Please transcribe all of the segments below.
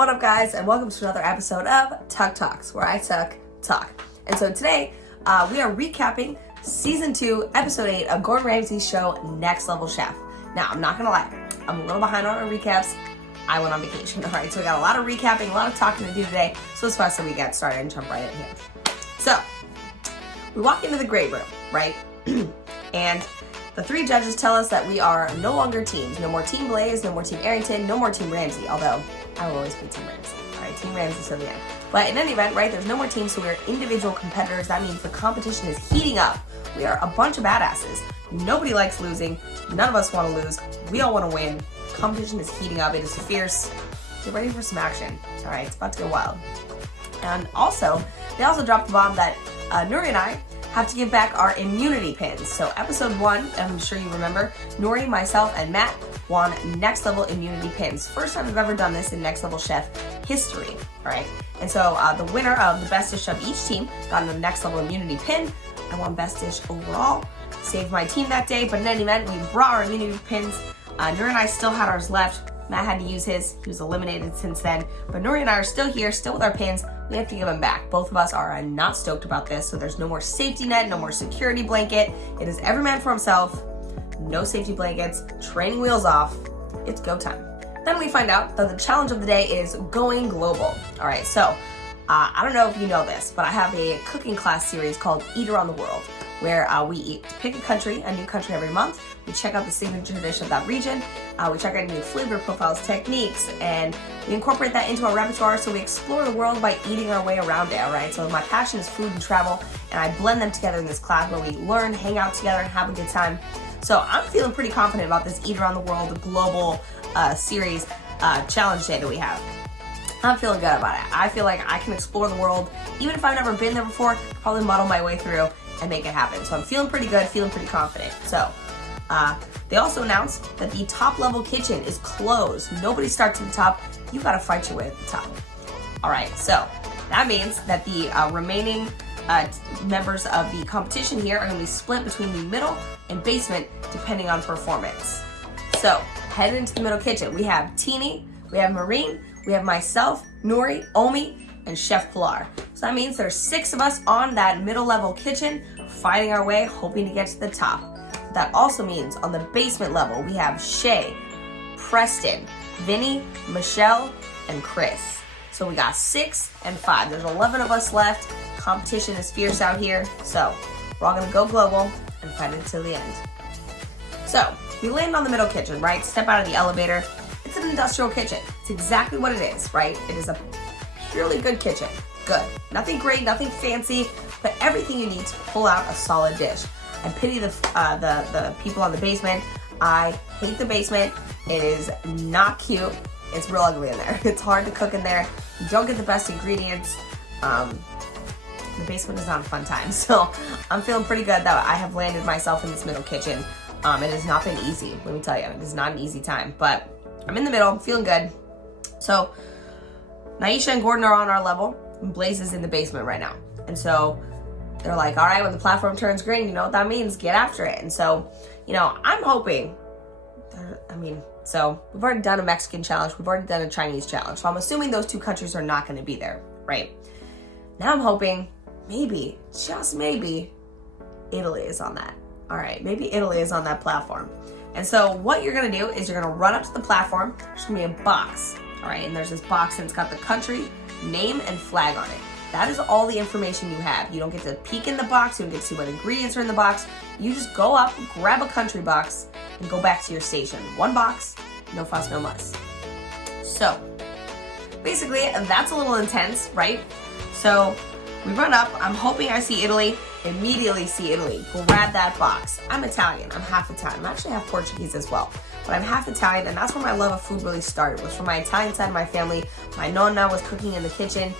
What up, guys, and welcome to another episode of Tuck Talks, where I talk. And so today, we are recapping Season 2, Episode 8 of Gordon Ramsay's show, Next Level Chef. Now, I'm not gonna lie, I'm a little behind on our recaps. I went on vacation, all right? So we got a lot of recapping, a lot of talking to do today, so it's faster we get started and jump right in here. So, we walk into the grade room, right? And the three judges tell us that we are no longer teams. No more Team Blaze, no more Team Arrington, no more Team Ramsay, although I will always be Team Ramsay. All right, Team Ramsay till the end. But in any event, right, there's no more teams, so we're individual competitors. That means the competition is heating up. We are a bunch of badasses. Nobody likes losing. None of us want to lose. We all want to win. Competition is heating up. It is fierce. Get ready for some action. All right, it's about to go wild. And also, they also dropped the bomb that Nuri and I have to give back our immunity pins. So episode 1, I'm sure you remember, Nuri, myself, and Matt won Next Level immunity pins. First time we've ever done this in Next Level Chef history, all right? And so the winner of the best dish of each team got a Next Level immunity pin. I won best dish overall, saved my team that day, but in any event, we brought our immunity pins. Nuri and I still had ours left. Matt had to use his. He was eliminated since then. But Nuri and I are still here, still with our pins. We have to give them back. Both of us are not stoked about this, so there's no more safety net, no more security blanket. It is every man for himself. No safety blankets, training wheels off. It's go time. Then we find out that the challenge of the day is going global. All right, so I don't know if you know this, but I have a cooking class series called Eat Around the World, where we pick a country, a new country every month. We check out the signature dish of that region. We check out new flavor profiles, techniques, and we incorporate that into our repertoire, so we explore the world by eating our way around it, all right? So my passion is food and travel, and I blend them together in this class where we learn, hang out together, and have a good time. So I'm feeling pretty confident about this Eat Around the World global series challenge day that we have. I'm feeling good about it. I feel like I can explore the world. Even if I've never been there before, I'll probably muddle my way through and make it happen. So I'm feeling pretty good, feeling pretty confident. So they also announced that the top level kitchen is closed. Nobody starts at the top. You gotta fight your way at the top. All right, so that means that the remaining members of the competition here are gonna be split between the middle and basement depending on performance. So heading into the middle kitchen, we have Teeny, we have Marine, we have myself, Nuri, Omi, and Chef Pilar. So that means there's 6 of us on that middle level kitchen fighting our way, hoping to get to the top. That also means on the basement level, we have Shay, Preston, Vinny, Michelle, and Chris. So we got 6 and 5. There's 11 of us left. Competition is fierce out here. So we're all gonna go global and fight it until the end. So we land on the middle kitchen, right? Step out of the elevator. It's an industrial kitchen. It's exactly what it is, right? It is a purely good kitchen. Good. Nothing great, nothing fancy, but everything you need to pull out a solid dish. I pity the people on the basement. I hate the basement. It is not cute. It's real ugly in there. It's hard to cook in there. You don't get the best ingredients. The basement is not a fun time. So I'm feeling pretty good that I have landed myself in this middle kitchen. It has not been easy, let me tell you. It is not an easy time, but I'm in the middle, I'm feeling good. So Naisha and Gordon are on our level, and Blaze is in the basement right now. And so they're like, all right, when the platform turns green, you know what that means, get after it. And so, you know, I'm hoping, so we've already done a Mexican challenge, we've already done a Chinese challenge. So I'm assuming those 2 countries are not gonna be there, right? Now I'm hoping, maybe, just maybe, Italy is on that. All right, maybe Italy is on that platform. And so what you're gonna do is you're gonna run up to the platform. There's gonna be a box, all right? And there's this box and it's got the country, name, and flag on it. That is all the information you have. You don't get to peek in the box. You don't get to see what ingredients are in the box. You just go up, grab a country box, and go back to your station. 1 box, no fuss, no muss. So basically, that's a little intense, right? So we run up. I'm hoping I see Italy. Immediately see Italy. Grab that box. I'm Italian. I'm half Italian. I'm actually half Portuguese as well. But I'm half Italian, and that's where my love of food really started. It was from my Italian side of my family. My nonna was cooking in the kitchen,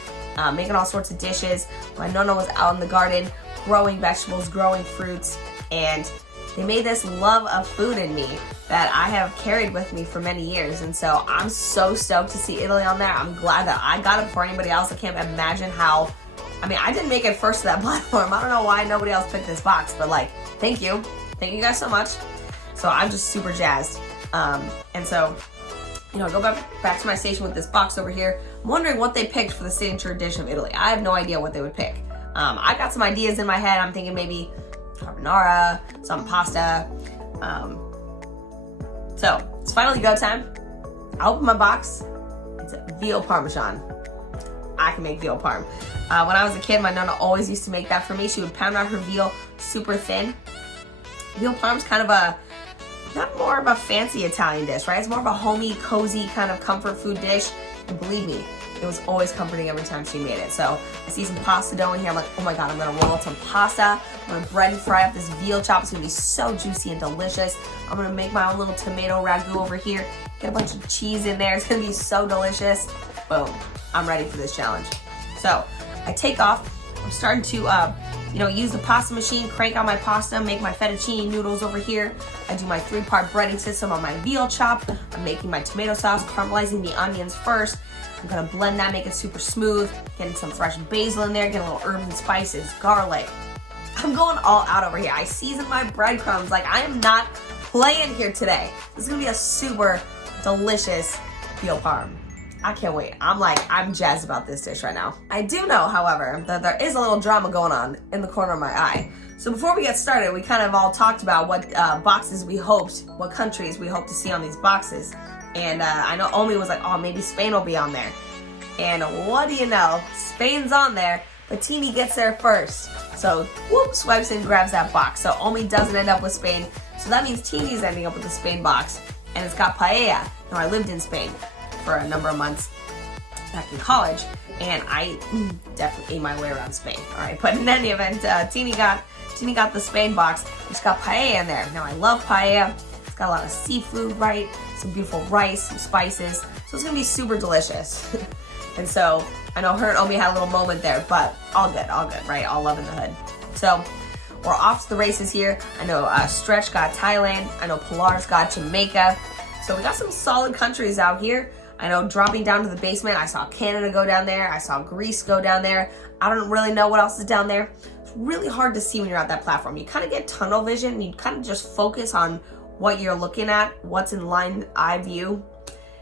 making all sorts of dishes. My nonna was out in the garden, growing vegetables, growing fruits, and they made this love of food in me that I have carried with me for many years. And so I'm so stoked to see Italy on there. I'm glad that I got it before anybody else. I can't imagine how, I didn't make it first to that platform. I don't know why nobody else picked this box, but like, thank you. Thank you guys so much. So I'm just super jazzed. And so go back to my station with this box over here. I'm wondering what they picked for the signature dish of Italy. I have no idea what they would pick. I got some ideas in my head. I'm thinking maybe carbonara, some pasta. So it's finally go time. I open my box. It's veal parmesan. I can make veal parm. When I was a kid, my nonna always used to make that for me. She would pound out her veal super thin. Veal parm's kind of not more of a fancy Italian dish, right? It's more of a homey, cozy kind of comfort food dish. And believe me, it was always comforting every time she made it. So I see some pasta dough in here. I'm like, oh my God, I'm gonna roll out some pasta. I'm gonna bread and fry up this veal chop. It's gonna be so juicy and delicious. I'm gonna make my own little tomato ragu over here. Get a bunch of cheese in there. It's gonna be so delicious. Boom, I'm ready for this challenge. So I take off. I'm starting to use the pasta machine, crank out my pasta, make my fettuccine noodles over here. I do my 3-part breading system on my veal chop. I'm making my tomato sauce, caramelizing the onions first. I'm gonna blend that, make it super smooth, getting some fresh basil in there, getting a little herbs and spices, garlic. I'm going all out over here. I season my breadcrumbs. Like, I am not playing here today. This is gonna be a super delicious veal parm. I can't wait. I'm jazzed about this dish right now. I do know, however, that there is a little drama going on in the corner of my eye. So before we get started, we kind of all talked about what what countries we hope to see on these boxes. And I know Omi was like, oh, maybe Spain will be on there. And what do you know? Spain's on there, but Teeny gets there first. So whoop, swipes and grabs that box. So Omi doesn't end up with Spain. So that means Teeny's ending up with the Spain box. And it's got paella. Now, I lived in Spain for a number of months back in college, and I definitely ate my way around Spain. All right, but in any event, Teeny got the Spain box. It's got paella in there. Now, I love paella. It's got a lot of seafood, right? Some beautiful rice, some spices. So it's gonna be super delicious. And so I know her and Omi had a little moment there, but all good, right? All love in the hood. So we're off to the races here. I know Stretch got Thailand. I know Pilar's got Jamaica. So we got some solid countries out here. I know dropping down to the basement, I saw Canada go down there. I saw Greece go down there. I don't really know what else is down there. It's really hard to see when you're at that platform. You kind of get tunnel vision and you kind of just focus on what you're looking at, what's in line eye view.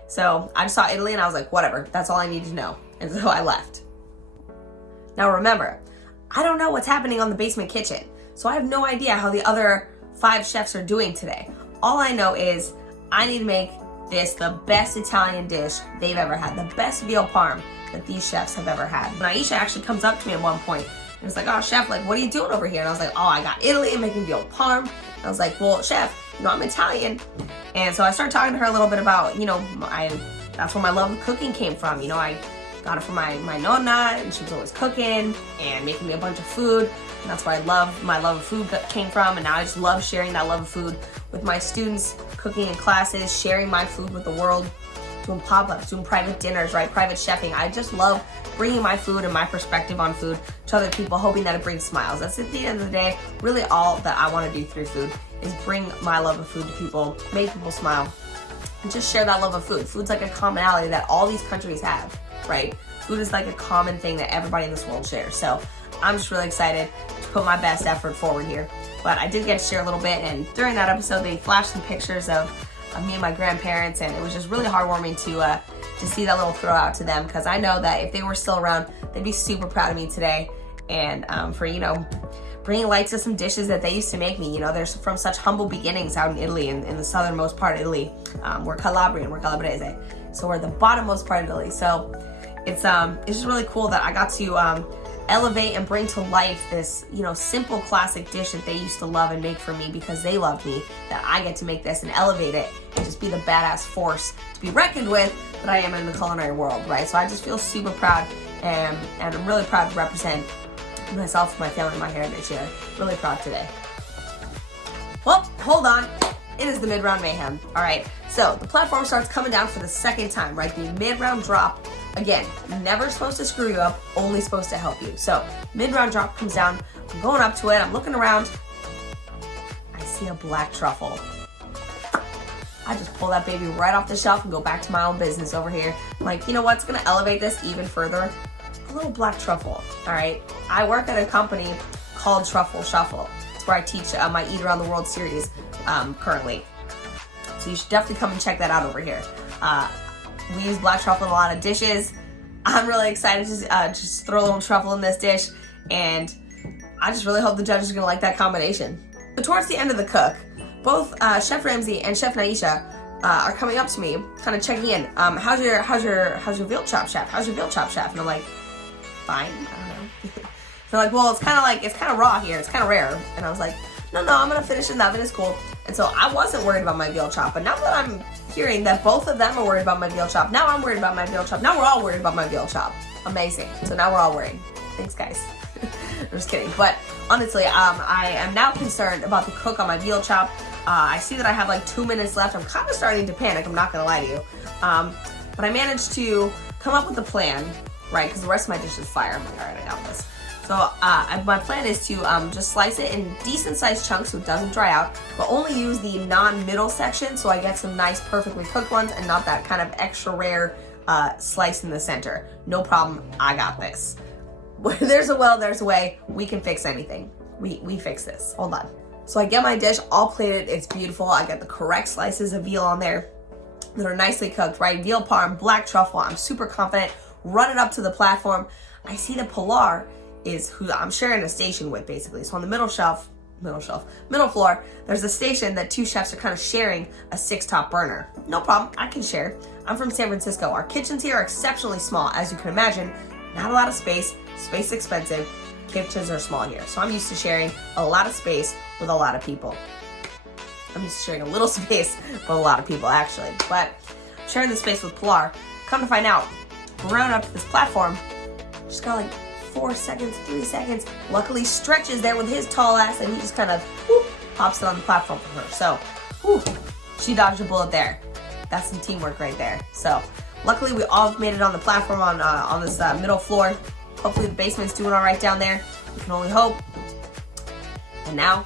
So I just saw Italy and I was like, whatever, that's all I need to know. And so I left. Now remember, I don't know what's happening on the basement kitchen. So I have no idea how the other 5 chefs are doing today. All I know is I need to make this the best Italian dish they've ever had, the best veal parm that these chefs have ever had. And Aisha actually comes up to me at one point and was like, oh, chef, like, what are you doing over here? And I was like, oh, I got Italy, I'm making veal parm. And I was like, well, chef, I'm Italian. And so I started talking to her a little bit about, that's where my love of cooking came from. I got it from my nonna, and she was always cooking and making me a bunch of food. And that's where my love of food came from. And now I just love sharing that love of food with my students, cooking in classes, sharing my food with the world, doing pop-ups, doing private dinners, right? Private chefing. I just love bringing my food and my perspective on food to other people, hoping that it brings smiles. That's at the end of the day, really all that I want to do through food is bring my love of food to people, make people smile, and just share that love of food. Food's like a commonality that all these countries have, right? Food is like a common thing that everybody in this world shares. So I'm just really excited to put my best effort forward here. But I did get to share a little bit, and during that episode, they flashed some pictures of me and my grandparents, and it was just really heartwarming to see that little throw out to them, because I know that if they were still around, they'd be super proud of me today, and for bringing light to some dishes that they used to make me. They're from such humble beginnings out in Italy, in the southernmost part of Italy. We're Calabrian, we're Calabrese, so we're the bottommost part of Italy. So it's just really cool that I got to elevate and bring to life this, simple classic dish that they used to love and make for me because they loved me, that I get to make this and elevate it and just be the badass force to be reckoned with that I am in the culinary world, right? So I just feel super proud, and I'm really proud to represent myself, my family, my heritage here. Really proud today. Well, hold on. It is the mid-round mayhem. All right, so the platform starts coming down for the second time, right? The mid-round drop. Again, never supposed to screw you up, only supposed to help you. So mid-round drop comes down, I'm going up to it, I'm looking around, I see a black truffle. I just pull that baby right off the shelf and go back to my own business over here. I'm like, you know what's gonna elevate this even further? A little black truffle, all right? I work at a company called Truffle Shuffle. It's where I teach my Eat Around the World series currently. So you should definitely come and check that out over here. We use black truffle in a lot of dishes. I'm really excited to just throw a little truffle in this dish, and I just really hope the judges are gonna like that combination. So towards the end of the cook, both Chef Ramsay and Chef Naisha are coming up to me, kind of checking in. How's your veal chop, chef? How's your veal chop, chef? And I'm like, fine. I don't know. They're like, well, it's kind of raw here. It's kind of rare. And I was like, no, I'm gonna finish it in the oven. It's cool. And so I wasn't worried about my veal chop, but now that I'm hearing that both of them are worried about my veal chop, now I'm worried about my veal chop. Now we're all worried about my veal chop. Amazing. So now we're all worried. Thanks, guys. I'm just kidding. But honestly, I am now concerned about the cook on my veal chop. I see that I have like 2 minutes left. I'm kind of starting to panic. I'm not gonna lie to you. But I managed to come up with a plan, right? Because the rest of my dish is fire. I'm like, all right, I got this. So my plan is to just slice it in decent sized chunks so it doesn't dry out, but only use the non-middle section so I get some nice perfectly cooked ones and not that kind of extra rare slice in the center. No problem, I got this. Where there's a will, there's a way. We can fix anything. We fix this, hold on. So I get my dish all plated, it's beautiful. I get the correct slices of veal on there that are nicely cooked, right? Veal parm, black truffle, I'm super confident. Run it up to the platform. I see the Pilar is who I'm sharing a station with, basically. So on the middle floor, there's a station that two chefs are kind of sharing a 6-top burner. No problem, I can share. I'm from San Francisco. Our kitchens here are exceptionally small, as you can imagine. Not a lot of space expensive. Kitchens are small here. So I'm used to sharing a lot of space with a lot of people. I'm used to sharing a little space with a lot of people, actually. But sharing the space with Pilar, come to find out, running up to this platform, just got like 4 seconds, 3 seconds. Luckily, Stretch is there with his tall ass, and he just kind of pops it on the platform for her. So, she dodged a bullet there. That's some teamwork right there. So, luckily, we all made it on the platform on this middle floor. Hopefully, the basement's doing all right down there. We can only hope. And now,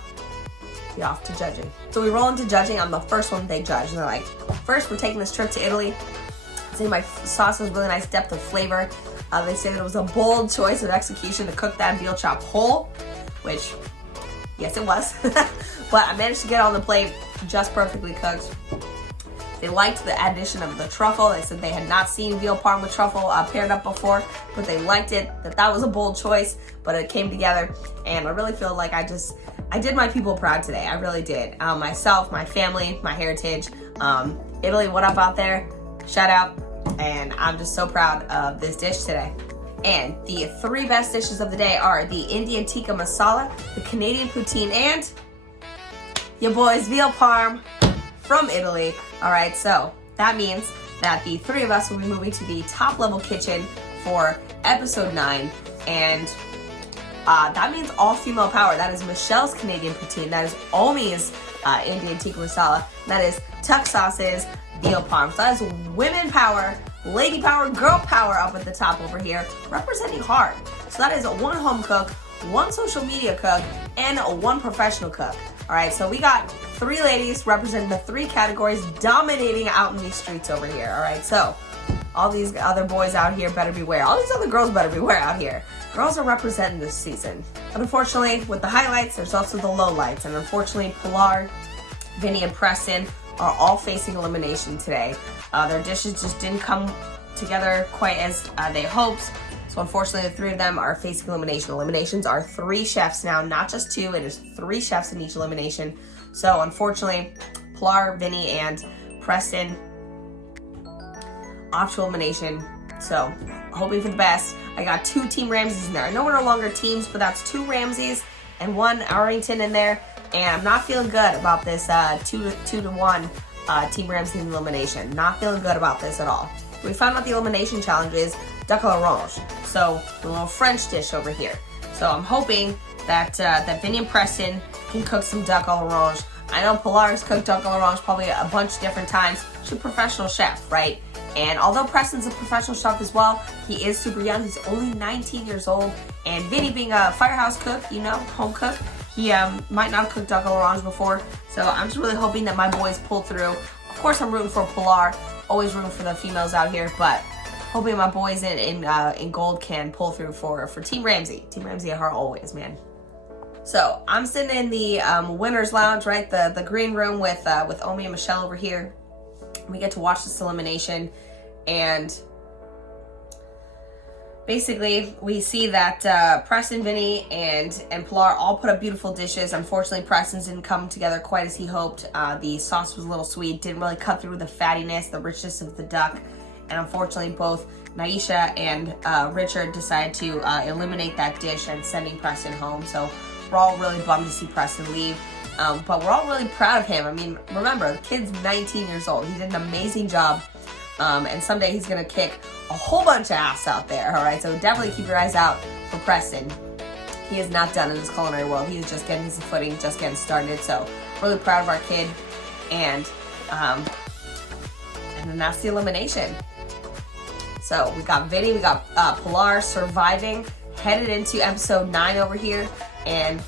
we off to judging. So we roll into judging. I'm the first one they judge, and they're like, first, we're taking this trip to Italy. I say my sauce has really nice depth of flavor. They say that it was a bold choice of execution to cook that veal chop whole, which, yes, it was. But I managed to get it on the plate just perfectly cooked. They liked the addition of the truffle. They said they had not seen veal parm with truffle paired up before, but they liked it, that was a bold choice, but it came together. And I really feel like I did my people proud today. I really did. Myself, my family, my heritage. Italy, what up out there? Shout out. And I'm just so proud of this dish today. And the 3 best dishes of the day are the Indian tikka masala, the Canadian poutine, and your boy's veal parm from Italy. All right, so that means that the 3 of us will be moving to the top level kitchen for episode 9. And that means all female power. That is Michelle's Canadian poutine. That is Omi's Indian tikka masala. That is Tuck Sauce's veal parm. So that is women power, lady power, girl power up at the top over here, representing hard. So that is 1 home cook, 1 social media cook, and 1 professional cook. All right, so we got 3 ladies representing the 3 categories, dominating out in these streets over here. All right, so all these other boys out here better beware. All these other girls better beware out here. Girls are representing this season. But unfortunately, with the highlights, there's also the lowlights. And unfortunately, Pilar, Vinny, and Preston are all facing elimination today. Their dishes just didn't come together quite as they hoped. So unfortunately, the 3 of them are facing elimination. Eliminations are 3 chefs now, not just 2. It is 3 chefs in each elimination. So unfortunately, Pilar, Vinny, and Preston off to elimination. So hoping for the best. I got 2 Team Ramsays in there. I know we're no longer teams, but that's 2 Ramsays and 1 Arrington in there. And I'm not feeling good about this 2-1 Team Ramsay elimination. Not feeling good about this at all. We found out the elimination challenge is duck à l'orange. So the little French dish over here. So I'm hoping that Vinny and Preston can cook some duck à l'orange. I know Pilar's cooked duck à l'orange probably a bunch of different times. She's a professional chef, right? And although Preston's a professional chef as well, he is super young. He's only 19 years old. And Vinny being a firehouse cook, you know, home cook, he might not have cooked duck à l'orange before. So I'm just really hoping that my boys pull through. Of course, I'm rooting for Pilar. Always rooting for the females out here, but hoping my boys in gold can pull through for Team Ramsay. Team Ramsay at heart always, man. So I'm sitting in the winner's lounge, right? The green room with Omi and Michelle over here. We get to watch this elimination, and basically we see that Preston, Vinny, and Pilar all put up beautiful dishes. Unfortunately, Preston's didn't come together quite as he hoped. The sauce was a little sweet, didn't really cut through the fattiness, the richness of the duck, and unfortunately both Naisha and Richard decided to eliminate that dish and sending Preston home. So we're all really bummed to see Preston leave. But we're all really proud of him. I mean, remember, the kid's 19 years old. He did an amazing job. And someday he's going to kick a whole bunch of ass out there, all right? So definitely keep your eyes out for Preston. He is not done in this culinary world. He is just getting his footing, just getting started. So really proud of our kid. And then that's the elimination. So we got Vinny, we got Pilar surviving, headed into episode 9 over here. And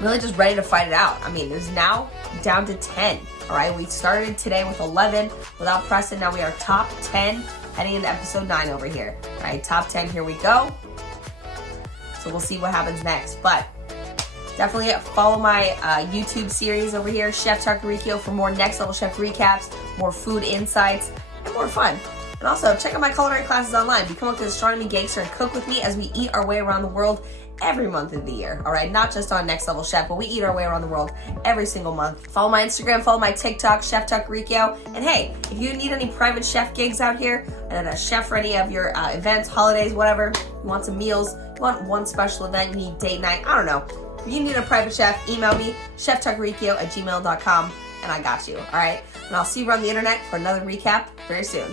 really just ready to fight it out. I mean, there's now down to 10, all right? We started today with 11 without Preston. Now we are top 10 heading into episode 9 over here. All right, top 10, here we go. So we'll see what happens next. But definitely follow my YouTube series over here, Chef Takarikyo, for more next level chef recaps, more food insights, and more fun. And also check out my culinary classes online. Become a Gastronomy Gangster and cook with me as we eat our way around the world every month of the year, all right? Not just on Next Level Chef, but we eat our way around the world every single month. Follow my Instagram, follow my TikTok, Chef Takarikyo. And hey, if you need any private chef gigs out here, and a chef for any of your events, holidays, whatever, you want some meals, you want one special event, you need date night, I don't know. If you need a private chef, email me, cheftakarikyo@gmail.com, and I got you, all right? And I'll see you around the internet for another recap very soon.